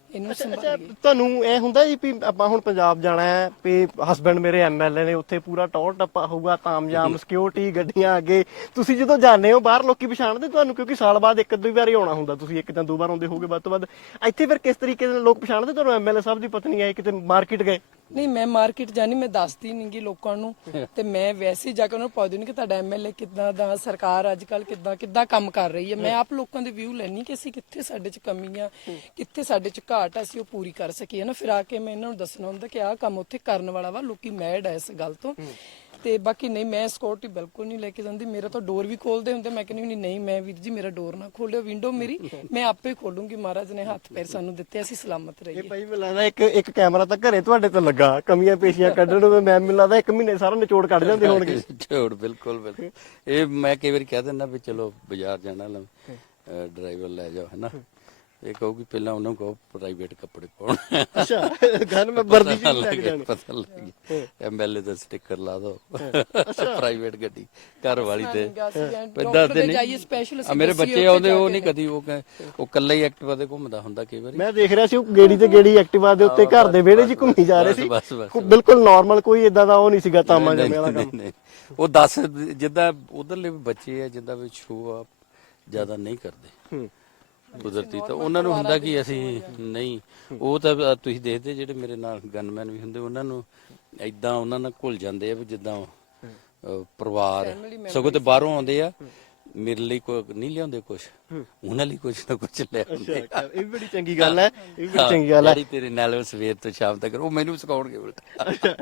S2: ਇਹਨੂੰ
S1: ਅੱਛਾ
S2: ਸੰਭਾਲੀਏ।
S1: ਤੁਹਾਨੂੰ ਇਹ ਹੁੰਦਾ ਜੀ ਵੀ ਆਪਾਂ ਹੁਣ ਪੰਜਾਬ ਜਾਣਾ ਹੈ ਵੀ ਹਸਬੰਡ ਮੇਰੇ ਐਮਐਲਏ ਨੇ, ਉੱਥੇ ਪੂਰਾ ਟੌਰ ਟੱਪਾ ਹੋਊਗਾ, ਤਾਮਝਾਮ, ਸਿਕਿਉਰਿਟੀ, ਗੱਡੀਆਂ ਅੱਗੇ, ਤੁਸੀਂ ਜਦੋਂ ਜਾਂਦੇ ਹੋ ਬਾਹਰ ਲੋਕੀ ਪਛਾਣਦੇ ਤੁਹਾਨੂੰ? ਕਿਉਂਕਿ ਸਾਲ ਬਾਅਦ ਇੱਕ ਦੋ ਵਾਰੀ ਆਉਣਾ ਹੁੰਦਾ, ਤੁਸੀਂ ਇੱਕ ਜਾਂ ਦੋ ਵਾਰ ਆਉਂਦੇ ਹੋਗੇ ਵੱਧ ਤੋਂ ਵੱਧ। ਇੱਥੇ ਫਿਰ ਕਿਸ ਤਰੀਕੇ ਦੇ ਲੋਕ ਪਛਾਣਦੇ ਤੁਹਾਨੂੰ? ਐਮਐਲਏ ਸਾਹਿਬ ਦੀ ਪਤਨੀ ਆਏ, ਕਿਤੇ ਮਾਰਕੀਟ ਗਏ?
S2: ਨਹੀਂ, ਮੈਂ ਮਾਰਕੀਟ ਜਾਣੀ, ਮੈਂ ਦੱਸਦੀ ਨੀ ਗੀ ਲੋਕਾਂ ਨੂੰ, ਤੇ ਮੈਂ ਵੈਸੇ ਹੀ ਜਾ ਕੇ ਉਹਨਾਂ ਨੂੰ ਪੁੱਛਦੀ ਨਹੀਂ ਕਿ ਤੁਹਾਡਾ ਐਮਐਲਏ ਕਿੱਦਾਂ ਦਾ, ਸਰਕਾਰ ਅੱਜ ਕੱਲ ਕਿੱਦਾਂ ਕੰਮ ਕਰ ਰਹੀ ਹੈ। ਮੈਂ ਆਪ ਲੋਕਾਂ ਦੇ ਵਿਊ ਲੈਣੀ ਕਿ ਅਸੀਂ ਕਿੱਥੇ ਸਾਡੇ 'ਚ ਕਮੀਆਂ, ਕਿੱਥੇ ਸਾਡੇ 'ਚ ਘਾਟ ਆ, ਅਸੀਂ ਉਹ ਪੂਰੀ ਕਰ ਸਕੀਏ ਨਾ। ਫਿਰ ਆ ਕੇ ਮੈਂ ਇਹਨਾਂ ਨੂੰ ਦੱਸਣਾ ਹੁੰਦਾ ਕਿ ਆਹ ਕੰਮ ਉੱਥੇ ਕਰਨ ਵਾਲਾ ਵਾ, ਲੋਕੀ ਮੈਡ ਆ ਇਸ ਗੱਲ ਤੋਂ। ਤੇ ਬਾਕੀ ਨਹੀਂ, ਮੈਂ ਸਿਕਿਉਰਿਟੀ ਬਿਲਕੁਲ ਨਹੀਂ ਲੈ ਕੇ ਜਾਂਦੀ। ਮੇਰਾ ਤਾਂ ਡੋਰ ਵੀ ਖੋਲਦੇ ਹੁੰਦੇ, ਮੈਂ ਕਹਿੰਦੀ ਨਹੀਂ ਮੈਂ ਵੀਰ ਜੀ ਮੇਰਾ ਡੋਰ ਨਾ ਖੋਲਿਓ, ਵਿੰਡੋ ਮੇਰੀ ਮੈਂ ਆਪੇ ਖੋਲੂੰਗੀ। ਮਹਾਰਾਜ ਨੇ ਹੱਥ ਪੈਰ ਸਾਨੂੰ ਦਿੱਤੇ, ਅਸੀਂ ਸਲਾਮਤ ਰਹੀਏ।
S1: ਇਹ ਭਾਈ ਮੈਨੂੰ ਲੱਗਦਾ ਇੱਕ ਕੈਮਰਾ ਤਾਂ ਘਰੇ ਤੁਹਾਡੇ ਤੋਂ ਲੱਗਾ, ਕਮੀਆਂ ਪੇਸ਼ੀਆਂ ਕੱਢਣ ਨੂੰ। ਮੈਂ ਮੈਨੂੰ ਲੱਗਦਾ 1 ਮਹੀਨੇ ਸਾਰਾ ਨਿਚੋੜ ਕੱਢ ਜਾਂਦੇ ਹੋਣਗੇ।
S3: ਨਿਚੋੜ ਬਿਲਕੁਲ। ਇਹ ਮੈਂ ਕਈ ਵਾਰੀ ਕਹਿ ਦਿੰਦਾ ਵੀ ਚਲੋ ਬਾਜ਼ਾਰ ਜਾਣਾ, ਡਰਾਈਵਰ ਲੈ ਜਾਓ, ਹੈਨਾ। ਇਹ ਕਹੂਗੀ ਪਹਿਲਾਂ ਉਹਨੂੰ ਕਹੋ ਪ੍ਰਾਈਵੇਟ ਕੱਪੜੇ ਪਾਉਣ।
S1: ਅੱਛਾ, ਗੱਲ ਮੈਂ ਵਰਦੀ ਚ ਨਹੀਂ ਲੱਗ ਜਾਣੀ।
S3: ਪਤਾ ਲੱਗ ਗਿਆ ਐਮਐਲਏ ਦਾ ਸਟicker ਲਾ ਦੋ, ਪ੍ਰਾਈਵੇਟ ਗੱਡੀ ਘਰ ਵਾਲੀ ਤੇ
S2: ਡਾਕਟਰ ਦੇ ਜਾਈਏ ਸਪੈਸ਼ਲ।
S3: ਮੇਰੇ ਬੱਚੇ ਆਉਂਦੇ, ਉਹ ਨਹੀਂ ਕਦੀ ਉਹ ਕੱਲਾ ਹੀ ਐਕਟਿਵਾ ਤੇ ਘੁੰਮਦਾ ਹੁੰਦਾ ਕਈ ਵਾਰੀ।
S1: ਮੈਂ ਦੇਖ ਰਿਹਾ ਸੀ ਉਹ ਗੇੜੀ ਤੇ ਗੇੜੀ ਐਕਟਿਵਾ ਦੇ ਉੱਤੇ ਘਰ ਦੇ ਵਿਹੜੇ 'ਚ ਘੁੰਮੀ ਜਾ ਰਹੇ ਸੀ, ਬਿਲਕੁਲ ਨਾਰਮਲ, ਕੋਈ ਇਦਾਂ ਦਾ ਉਹ ਨਹੀਂ ਸੀਗਾ ਤਾਮਾ ਜਮੇ ਵਾਲਾ ਕੰਮ।
S3: ਉਹ 10 ਜਿੱਦਾਂ ਉਧਰਲੇ ਬੱਚੇ ਆ ਜਿੱਦਾਂ ਵਿੱਚ ਸ਼ੋਅ ਆਪ ਜ਼ਿਆਦਾ ਨਹੀਂ ਕਰਦੇ ਕੁਦਰਤੀ, ਤਾਂ ਉਹਨਾਂ ਨੂੰ ਹੁੰਦਾ ਕਿ ਅਸੀਂ ਨਹੀਂ। ਉਹ ਤਾਂ ਤੁਸੀਂ ਦੇਖਦੇ ਜਿਹੜੇ ਮੇਰੇ ਨਾਲ ਗਨਮੈਨ ਵੀ ਹੁੰਦੇ, ਉਹਨਾਂ ਨੂੰ ਏਦਾਂ ਉਹਨਾਂ ਨਾਲ ਘੁਲ ਜਾਂਦੇ ਆ ਵੀ ਜਿੱਦਾਂ ਪਰਿਵਾਰ। ਸਗੋਂ ਤੇ ਬਾਹਰੋਂ ਆਉਂਦੇ ਆ, ਮੇਰੇ ਲਈ ਕੋਈ ਨਹੀਂ ਲਿਆਉਂਦੇ ਕੁਛ, ਉਹਨਾਂ ਲਈ ਕੁਛ ਨਾ ਕੁਛ ਲੈ ਆਉਂਦੇ।
S1: ਇਹ ਵੀ ਬੜੀ ਚੰਗੀ ਗੱਲ ਹੈ, ਇਹ ਵੀ ਬੜੀ ਚੰਗੀ ਗੱਲ ਹੈ।
S3: ਜਿਹੜੀ ਤੇਰੇ ਨਾਲ ਸਵੇਰ ਤੋਂ ਸ਼ਾਮ ਤੱਕ ਉਹ ਮੈਨੂੰ ਸਿਖਾਉਣਗੇ ਉਲਟਾ।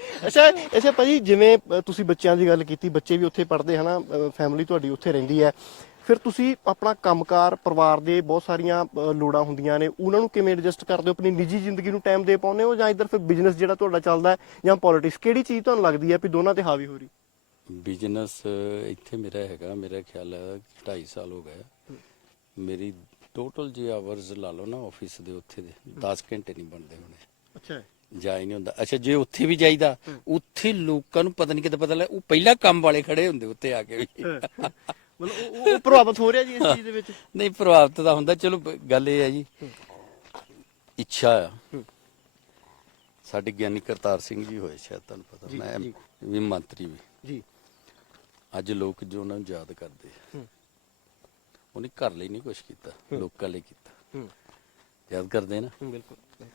S1: ਅੱਛਾ ਭਾਜੀ, ਜਿਵੇਂ ਤੁਸੀਂ ਬੱਚਿਆਂ ਦੀ ਗੱਲ ਕੀਤੀ, ਬੱਚੇ ਵੀ ਉੱਥੇ ਪੜ੍ਹਦੇ ਹਨਾ, ਫੈਮਿਲੀ ਤੁਹਾਡੀ ਉੱਥੇ ਰਹਿੰਦੀ ਹੈ, ਫਿਰ ਤੁਸੀਂ ਆਪਣਾ ਕੰਮਕਾਰ, ਪਰਿਵਾਰ ਦੇ ਬਹੁਤ ਸਾਰੀਆਂ ਲੋੜਾਂ ਹੁੰਦੀਆਂ ਨੇ, ਉਹਨਾਂ ਨੂੰ ਕਿਵੇਂ ਐਡਜਸਟ ਕਰਦੇ ਹੋ? ਆਪਣੀ ਨਿੱਜੀ ਜ਼ਿੰਦਗੀ ਨੂੰ ਟਾਈਮ ਦੇ ਪਾਉਂਦੇ ਹੋ, ਜਾਂ ਇੱਧਰ ਫਿਰ ਬਿਜ਼ਨਸ ਜਿਹੜਾ ਤੁਹਾਡਾ ਚੱਲਦਾ ਹੈ, ਜਾਂ ਪੋਲਿਟਿਕਸ? ਕਿਹੜੀ ਚੀਜ਼ ਤੁਹਾਨੂੰ ਲੱਗਦੀ ਹੈ ਵੀ ਦੋਨਾਂ ਤੇ ਹਾਵੀ ਹੋ ਰਹੀ?
S3: ਬਿਜ਼ਨਸ ਇੱਥੇ ਮੇਰਾ ਹੈਗਾ, ਮੇਰਾ ਖਿਆਲ ਹੈ 2.5 ਸਾਲ ਹੋ ਗਏ। ਮੇਰੀ ਟੋਟਲ ਜੇ ਆਵਰਸ ਲਾ ਲਓ ਨਾ ਆਫਿਸ ਦੇ, ਉੱਥੇ ਦੇ 10 ਘੰਟੇ ਨਹੀਂ ਬਣਦੇ ਹੋਣੇ।
S1: ਅੱਛਾ,
S3: ਜਾ ਹੀ ਨਹੀਂ ਹੁੰਦਾ। ਅੱਛਾ, ਜੇ ਉੱਥੇ ਵੀ ਜਾਈਦਾ, ਉੱਥੇ ਲੋਕਾਂ ਨੂੰ ਪਤਾ ਨਹੀਂ ਕਿਤੇ ਪਤਾ ਲੱਗ, ਉਹ ਪਹਿਲਾਂ ਕੰਮ ਵਾਲੇ ਖੜੇ ਹੁੰਦੇ ਉੱਥੇ ਆ ਕੇ ਵੀ।
S1: ਮਤਲਬ ਉਹ ਪ੍ਰਭਾਵਿਤ ਹੋ ਰਿਹਾ ਜੀ ਇਸ ਚੀਜ਼ ਦੇ ਵਿੱਚ?
S3: ਨਹੀਂ, ਪ੍ਰਭਾਵਿਤ ਤਾਂ ਹੁੰਦਾ। ਚਲੋ ਗੱਲ ਇਹ ਹੈ ਜੀ, ਇੱਛਾ ਆ। ਸਾਡੇ ਗਿਆਨੀ ਕਰਤਾਰ ਸਿੰਘ ਜੀ ਹੋਏ, ਸ਼ਾਇਦ ਤੁਹਾਨੂੰ ਪਤਾ, ਮੈਂ ਵੀ ਮੰਤਰੀ ਵੀ
S1: ਜੀ।
S3: ਅੱਜ ਲੋਕ ਜੋ ਉਹਨਾਂ ਨੂੰ ਯਾਦ ਕਰਦੇ, ਉਹਨੇ ਘਰ ਲਈ ਨਹੀਂ ਕੁਛ ਕੀਤਾ, ਲੋਕਾਂ ਲਈ ਕੀਤਾ। ਯਾਦ ਕਰਦੇ ਨਾ?
S1: ਬਿਲਕੁਲ।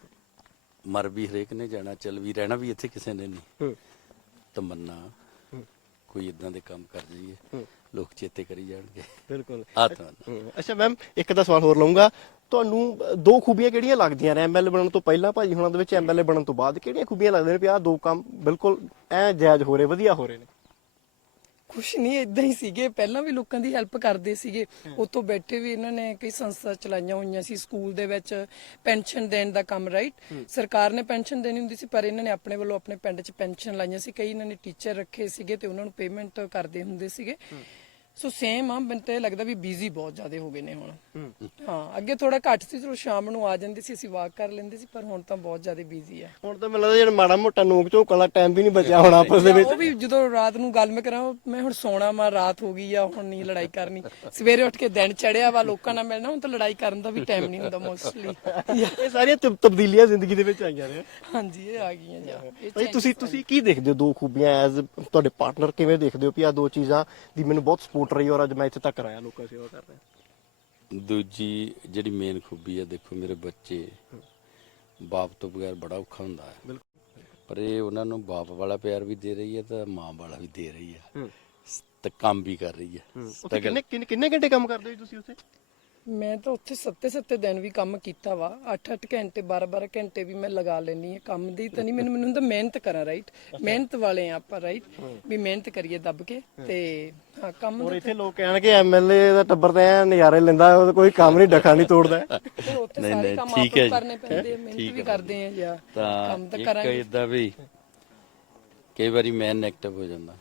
S3: ਮਰ ਵੀ ਹਰੇਕ ਨੇ ਜਾਣਾ, ਚੱਲ ਵੀ ਰਹਿਣਾ ਵੀ ਇੱਥੇ ਕਿਸੇ ਨੇ ਨਹੀਂ। ਤਮੰਨਾ ਕੋਈ ਇਦਾਂ ਦੇ ਕੰਮ ਕਰ ਜਾਈਏ, ਲੋਕ ਚੇਤੇ ਕਰੀ ਜਾਣਗੇ।
S1: ਬਿਲਕੁਲ।
S3: ਤਮੰਨਾ।
S1: ਅੱਛਾ ਮੈਮ, ਇੱਕ ਦਾ ਸਵਾਲ ਹੋਰ ਲਵਾਂਗਾ ਤੁਹਾਨੂੰ। 2 ਖੂਬੀਆਂ ਕਿਹੜੀਆਂ ਲੱਗਦੀਆਂ ਨੇ ਐਮਐਲਏ ਬਣਨ ਤੋਂ ਪਹਿਲਾਂ, ਭਾਜੀ ਹੁਣਾਂ ਦੇ ਵਿੱਚ ਐਮਐਲਏ ਬਣਨ ਤੋਂ ਬਾਅਦ? ਕਿਹੜੀਆਂ ਖੂਬੀਆਂ ਲੱਗਦੀਆਂ ਨੇ ਵੀ ਆਹ 2 ਕੰਮ ਬਿਲਕੁਲ ਐ ਜਾਇਜ਼ ਹੋ ਰਹੇ, ਵਧੀਆ ਹੋ ਰਹੇ ਨੇ?
S2: ਕੁਛ ਨਹੀਂ, ਇਦਾਂ ਹੀ ਸੀਗੇ। ਪਹਿਲਾਂ ਵੀ ਲੋਕਾਂ ਦੀ ਹੈਲਪ ਕਰਦੇ ਸੀਗੇ, ਉੱਥੋਂ ਬੈਠੇ ਵੀ ਇਹਨਾਂ ਨੇ ਕਈ ਸੰਸਥਾ ਚਲਾਈਆਂ ਹੋਈਆਂ ਸੀ। ਸਕੂਲ ਦੇ ਵਿੱਚ ਪੈਨਸ਼ਨ ਦੇਣ ਦਾ ਕੰਮ, ਰਾਈਟ, ਸਰਕਾਰ ਨੇ ਪੈਨਸ਼ਨ ਦੇਣੀ ਹੁੰਦੀ ਸੀ, ਪਰ ਇਹਨਾਂ ਨੇ ਆਪਣੇ ਵੱਲੋਂ ਆਪਣੇ ਪਿੰਡ 'ਚ ਪੈਨਸ਼ਨ ਲਾਈਆਂ ਸੀ। ਕਈ ਇਹਨਾਂ ਨੇ ਟੀਚਰ ਰੱਖੇ ਸੀਗੇ ਤੇ ਉਹਨਾਂ ਨੂੰ ਪੇਮੈਂਟ ਕਰਦੇ ਹੁੰਦੇ ਸੀਗੇ। ਸੋ ਸੇਮ ਆ, ਮੈਨੂੰ ਤਾਂ ਇਹ ਲੱਗਦਾ ਵੀ ਬਿਜ਼ੀ ਬਹੁਤ ਜ਼ਿਆਦਾ ਹੋ ਗਏ ਨੇ ਹੁਣ। ਹਾਂ, ਅੱਗੇ ਥੋੜਾ ਘੱਟ ਸੀ, ਚਲੋ ਸ਼ਾਮ ਨੂੰ ਆ ਜਾਂਦੇ ਸੀ, ਅਸੀਂ ਵਾਕ ਕਰ ਲੈਂਦੇ ਸੀ, ਪਰ ਹੁਣ ਤਾਂ ਬਹੁਤ ਜ਼ਿਆਦਾ ਬਿਜ਼ੀ ਆ।
S1: ਹੁਣ ਤਾਂ ਮੈਨੂੰ ਲੱਗਦਾ ਜਿਹੜਾ ਮਾੜਾ ਮੋਟਾ ਨੋਕ ਝੋਕ ਵਾਲਾ ਟਾਈਮ ਵੀ ਨਹੀਂ ਬਚਿਆ ਹੁਣ ਆਪਸ ਦੇ ਵਿੱਚ।
S2: ਉਹ ਵੀ ਜਦੋਂ ਰਾਤ ਨੂੰ ਗੱਲ ਮੈਂ ਕਰਾਂ, ਮੈਂ ਹੁਣ ਸੋਣਾ ਵਾ, ਰਾਤ ਹੋ ਗਈ ਆ, ਹੁਣ ਨਹੀਂ ਲੜਾਈ ਕਰਨੀ। ਸਵੇਰੇ ਉੱਠ ਕੇ ਦਿਨ ਚੜਿਆ ਵਾ, ਲੋਕਾਂ ਨਾਲ ਮਿਲਣਾ, ਹੁਣ ਤਾਂ ਲੜਾਈ ਕਰਨ ਦਾ ਵੀ ਟਾਈਮ ਨਹੀਂ ਹੁੰਦਾ ਮੋਸਟਲੀ।
S1: ਇਹ ਸਾਰੀਆਂ ਤਬਦੀਲੀਆਂ ਜ਼ਿੰਦਗੀ ਦੇ ਵਿੱਚ ਆਈਆਂ ਨੇ।
S2: ਹਾਂਜੀ, ਇਹ ਆ ਗਈਆਂ ਜੀ।
S1: ਭਾਈ ਤੁਸੀਂ ਕੀ ਦੇਖਦੇ ਹੋ 2 ਖੂਬੀਆਂ ਐਜ਼ ਤੁਹਾਡੇ ਪਾਰਟਨਰ? ਕਿਵੇਂ ਦੇਖਦੇ ਹੋ ਵੀ ਆਹ 2 ਚੀਜ਼ਾਂ ਦੀ ਮੈਨੂੰ ਬਹੁਤ ਸਪੋਰਟ ਰਹੀ ਔਰ ਅੱਜ ਮੈਂ ਇੱਥੇ ਤੱਕ ਆਇਆ, ਲੋਕਾਂ ਦੀ ਸੇਵਾ ਕਰ ਰਿਹਾ?
S3: ਦੂਜੀ ਜਿਹੜੀ ਮੇਨ ਖੂਬੀ ਹੈ, ਦੇਖੋ ਮੇਰੇ ਬੱਚੇ, ਬਾਪ ਤੋਂ ਬਗੈਰ ਬੜਾ ਔਖਾ ਹੁੰਦਾ ਹੈ, ਪਰ ਇਹ ਉਹਨਾਂ ਨੂੰ ਬਾਪ ਵਾਲਾ ਪਿਆਰ ਵੀ ਦੇ ਰਹੀ ਹੈ ਤਾਂ ਮਾਂ ਵਾਲਾ ਵੀ ਦੇ ਰਹੀ ਹੈ, ਤੇ ਕੰਮ ਵੀ ਕਰ ਰਹੀ ਹੈ।
S1: ਕਿੰਨੇ ਘੰਟੇ ਕੰਮ ਕਰਦੇ ਹੋ ਤੁਸੀਂ ਉੱਥੇ?
S2: ਮੈਂ ਤਾਂ ਉੱਥੇ 7 ਦਿਨ ਵੀ ਕੰਮ ਕੀਤਾ ਵਾ, 8 ਘੰਟੇ 12 ਘੰਟੇ ਵੀ ਮੈਂ ਲਗਾ ਲੈਣੀ ਹੈ ਕੰਮ ਦੀ। ਤਾਂ ਨਹੀਂ, ਮੈਨੂੰ ਤਾਂ ਮਿਹਨਤ ਕਰਾਂ, ਰਾਈਟ, ਮਿਹਨਤ ਵਾਲੇ ਆ ਆਪਾਂ, ਰਾਈਟ, ਵੀ ਮਿਹਨਤ ਕਰੀਏ ਦੱਬ ਕੇ। ਤੇ ਹਾਂ, ਕੰਮ
S1: ਔਰ ਇੱਥੇ ਲੋਕ ਕਹਿਣਗੇ ਐਮਐਲਏ ਦਾ ਟੱਬਰ ਤਾਂ ਐ ਨਜ਼ਾਰੇ ਲੈਂਦਾ, ਉਹ ਕੋਈ ਕੰਮ ਨਹੀਂ, ਡਖਾ ਨਹੀਂ ਤੋੜਦਾ।
S2: ਉੱਥੇ ਸਾਰੇ ਕੰਮ ਆਪ ਕਰਨੇ ਪੈਂਦੇ ਆ, ਮਿਹਨਤ ਵੀ ਕਰਦੇ ਆ ਜਾਂ ਕੰਮ ਤਾਂ ਕਰਾਂਗੇ।
S3: ਇਦਾਂ ਵੀ ਕਈ ਵਾਰੀ ਮੈਂ ਨੈਗੇਟਿਵ ਹੋ ਜਾਂਦਾ,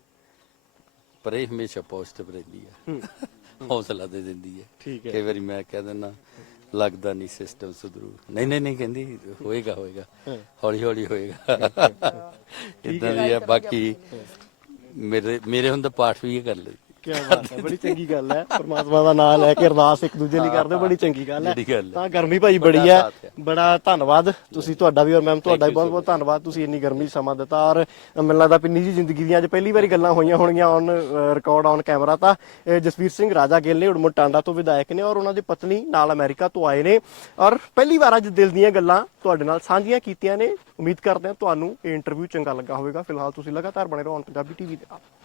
S3: ਪਰ ਇਹ ਹਮੇਸ਼ਾ ਪੋਜ਼ਿਟਿਵ ਰਹਿੰਦੀ ਹੈ, ਹੌਸਲਾ ਦੇ ਦਿੰਦੀ ਹੈ। ਕਈ ਵਾਰੀ ਮੈਂ ਕਹਿ ਦਿੰਦਾ ਲੱਗਦਾ ਨਹੀਂ ਸਿਸਟਮ ਸੁਧਰੂ, ਨਹੀਂ ਕਹਿੰਦੀ ਹੋਏਗਾ ਹੌਲੀ ਹੌਲੀ ਹੋਏਗਾ। ਇਦਾਂ ਵੀ ਹੈ। ਬਾਕੀ ਮੇਰੇ ਹੁੰਦਾ ਪਾਠ ਵੀ ਇਹ ਕਰ ਲਈ,
S1: ਕੀ ਬਾਤ ਹੈ, ਬੜੀ ਚੰਗੀ ਗੱਲ ਹੈ। ਪਰਮਾਤਮਾ ਦਾ ਨਾਮ ਲੈ ਕੇ ਅਰਦਾਸ ਇੱਕ ਦੂਜੇ ਲਈ ਕਰਦੇ, ਬੜੀ ਚੰਗੀ ਗੱਲ ਹੈ।
S3: ਜਿਹੜੀ ਗੱਲ ਹੈ।
S1: ਤਾਂ ਗਰਮੀ ਭਾਈ ਬੜੀ ਹੈ, ਬੜਾ ਧੰਨਵਾਦ ਤੁਸੀਂ, ਤੁਹਾਡਾ ਵੀ ਔਰ ਮੈਮ ਤੁਹਾਡਾ ਵੀ ਬਹੁਤ ਬਹੁਤ ਧੰਨਵਾਦ, ਤੁਸੀਂ ਇੰਨੀ ਗਰਮੀ 'ਚ ਸਮਾਂ ਦਿੱਤਾ। ਔਰ ਮੈਨੂੰ ਲੱਗਦਾ ਪਿੰਨੀ ਜੀ ਜ਼ਿੰਦਗੀ ਦੀਆਂ ਅੱਜ ਪਹਿਲੀ ਵਾਰੀ ਗੱਲਾਂ ਹੋਈਆਂ ਹੋਣਗੀਆਂ ਔਨ ਰਿਕਾਰਡ ਔਨ ਕੈਮਰਾ। ਤਾਂ ਜਸਵੀਰ ਸਿੰਘ ਰਾਜਾ ਗਿੱਲ ਨੇ ਉੜਮੁੜ ਟਾਂਡਾ ਤੋਂ ਵਿਧਾਇਕ ਨੇ, ਔਰ ਉਹਨਾਂ ਦੀ ਪਤਨੀ ਨਾਲ ਅਮਰੀਕਾ ਤੋਂ ਆਏ ਨੇ, ਔਰ ਪਹਿਲੀ ਵਾਰ ਅੱਜ ਦਿਲ ਦੀਆਂ ਗੱਲਾਂ ਤੁਹਾਡੇ ਨਾਲ ਸਾਂਝੀਆਂ ਕੀਤੀਆਂ ਨੇ। ਉਮੀਦ ਕਰਦੇ ਹਾਂ ਤੁਹਾਨੂੰ ਇਹ ਇੰਟਰਵਿਊ ਚੰਗਾ ਲੱਗਾ ਹੋਵੇਗਾ। ਫਿਲਹਾਲ ਤੁਸੀਂ ਲਗਾਤਾਰ ਬਣੇ ਰਹੋ ਔਨ ਪੰਜਾਬੀ ਟੀਵੀ ਦੇ ਨਾਲ।